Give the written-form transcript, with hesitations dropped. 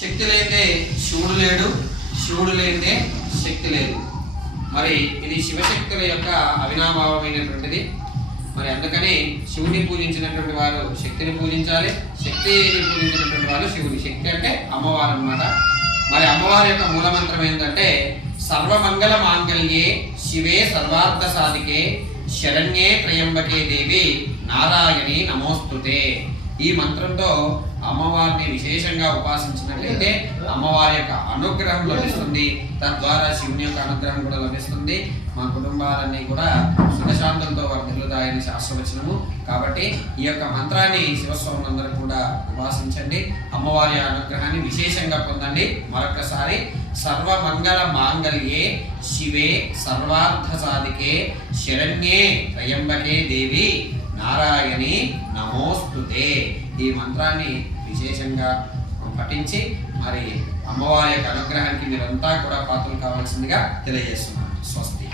శక్తి లేదే శివుడు లేడు, శివుడు లేదే శక్తి లేదు. మరి ఇది శివశక్తుల యొక్క అవినాభావమైనటువంటిది. మరి అందుకని శివుని పూజించినటువంటి వారు శక్తిని పూజించాలి, శక్తిని పూజించినటువంటి వారు శివుని. శక్తి అంటే అమ్మవారు అన్నమాట. మరి అమ్మవారి యొక్క మూలమంత్రం ఏంటంటే సర్వమంగళ మాంగళ్యే శివే సర్వార్థ సాధికే శరణ్యే త్రయంబకే దేవి నారాయణి నమోస్తుతే. ఈ మంత్రంతో అమ్మవారిని విశేషంగా ఉపాసించినట్లయితే అమ్మవారి యొక్క అనుగ్రహం లభిస్తుంది, తద్వారా శివుని యొక్క అనుగ్రహం కూడా లభిస్తుంది. మా కుటుంబాలన్నీ కూడా సుఖశాంతులతో వర్ధిల్లుతాయని శాస్త్రవచనము. కాబట్టి ఈ యొక్క మంత్రాన్ని శివస్వాములందరూ కూడా ఉపాసించండి, అమ్మవారి అనుగ్రహాన్ని విశేషంగా పొందండి. మరొకసారి సర్వమంగళ మాంగళ్యే శివే సర్వార్థ సాధికే శరణ్యే త్రయంబకే దేవి నారాయణి నమోస్తుతే. ఈ మంత్రాన్ని విశేషంగా పఠించి మరి అమ్మవారి యొక్క అనుగ్రహానికి మీరంతా కూడా పాత్రలు కావాల్సిందిగా తెలియజేస్తున్నాను. స్వస్తి.